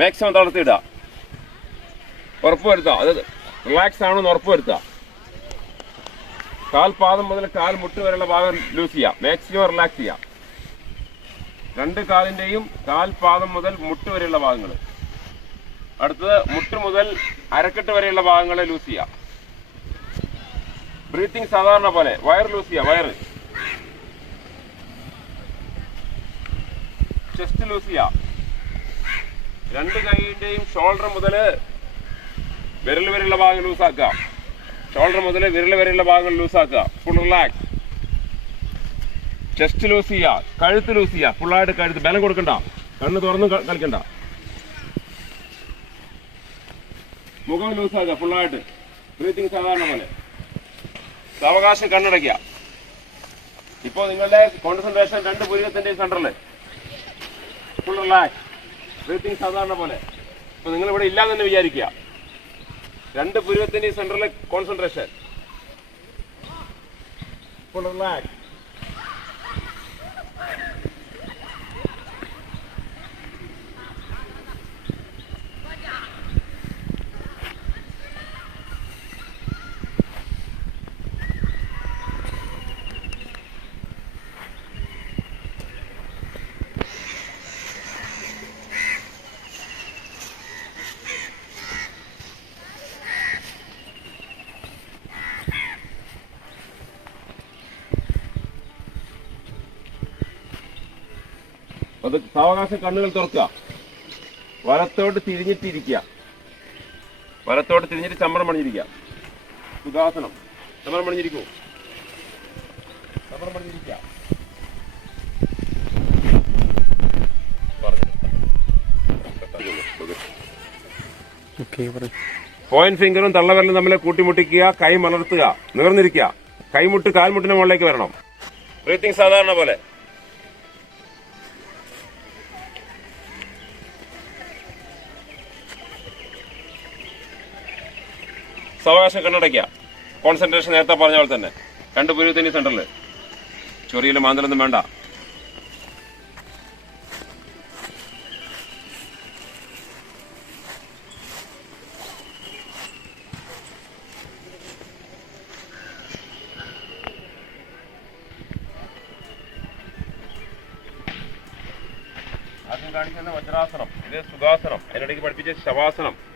Maximum തളർത്തിയിടുക. ഉറപ്പ് വരുത്തുക, അത് റിലാക്സ് ആണെന്ന് ഉറപ്പ് വരുത്തുക. കാൽപാദം മുതൽ കാൽ മുട്ട് വരെയുള്ള ഭാഗം ലൂസ് ചെയ്യുക, മാക്സിമം റിലാക്സ് ചെയ്യുക. രണ്ട് കാലിൻ്റെയും കാൽപാദം മുതൽ മുട്ട് വരെയുള്ള ഭാഗങ്ങൾ. അടുത്തത് മുട്ട് മുതൽ അരക്കെട്ട് വരെയുള്ള ഭാഗങ്ങൾ ലൂസ് ചെയ്യുക. ബ്രീത്തിങ് സാധാരണ പോലെ. വയർ ലൂസ് ചെയ്യുക, വയർ. ചെസ്റ്റ് ലൂസ് ചെയ്യുക. രണ്ട് കൈയിൻ്റെയും ഷോൾഡർ മുതൽ വിരൽ വരെയുള്ള ഭാഗം ലൂസാക്കുക. ഷോൾഡർ മുതൽ വിരൽ വരെയുള്ള ഭാഗങ്ങൾ ലൂസാക്കുക. Full relax. ചെസ്റ്റ് ലൂസ് ചെയ്യുക, കഴുത്ത് ലൂസ് ചെയ്യുക. ഫുള്ളായിട്ട് കഴുത്ത്, ബലം കൊടുക്കണ്ട, കണ്ണ് തുറന്നും കളിക്കണ്ട. മുഖം ലൂസാക്കുക ഫുള്ളായിട്ട്. ബ്രീത്തിങ് സാധാരണ പോലെ. സാവകാശം കണ്ണടയ്ക്കുക. ഇപ്പോൾ നിങ്ങളുടെ കോൺസെൻട്രേഷൻ രണ്ട് പുരികത്തിൻ്റെയും സെൻറ്ററിൽ. Full relax. ബ്രീത്തിങ് സാധാരണ പോലെ. ഇപ്പോൾ നിങ്ങളിവിടെ ഇല്ലാന്ന് തന്നെ വിചാരിക്കുക. രണ്ട് പുരികത്തിൻ്റെയും സെൻറ്ററിൽ കോൺസെൻട്രേഷൻ. Full relax. അത് സാവകാശം കണ്ണുകൾ തുറക്കുക. വലത്തോട്ട് തിരിഞ്ഞിട്ടിരിക്കുക. വലത്തോട്ട് തിരിഞ്ഞിട്ട് ചമ്മരം പണിഞ്ഞിരിക്കുക. സുഖാസനം. ചമ്മരം പണിഞ്ഞിരിക്കൂ. ചമ്മരം പണിഞ്ഞിരിക്കുക. പോയിന്റ് ഫിംഗറും തള്ളവിരലും തമ്മിൽ കൂട്ടിമുട്ടിക്കുക. കൈ മലർത്തുക. നിവർന്നിരിക്കുക. കൈമുട്ട് കാൽമുട്ടിന് മുകളിലേക്ക് വരണം. ബ്രീത്തിങ് സാധാരണ പോലെ. സാവകാശം കണ്ണടയ്ക്കുക. കോൺസെൻട്രേഷൻ നേരത്തെ പറഞ്ഞ പോലെ തന്നെ. രണ്ട് പുരുവത്തിന് സെന്ററിൽ. ചൊറിയിലും മാന്തലൊന്നും വേണ്ട. ആദ്യം കാണിക്കുന്ന വജ്രാസനം, ഇത് സുഖാസനം, അതിനിടയ്ക്ക് പഠിപ്പിച്ച ശവാസനം.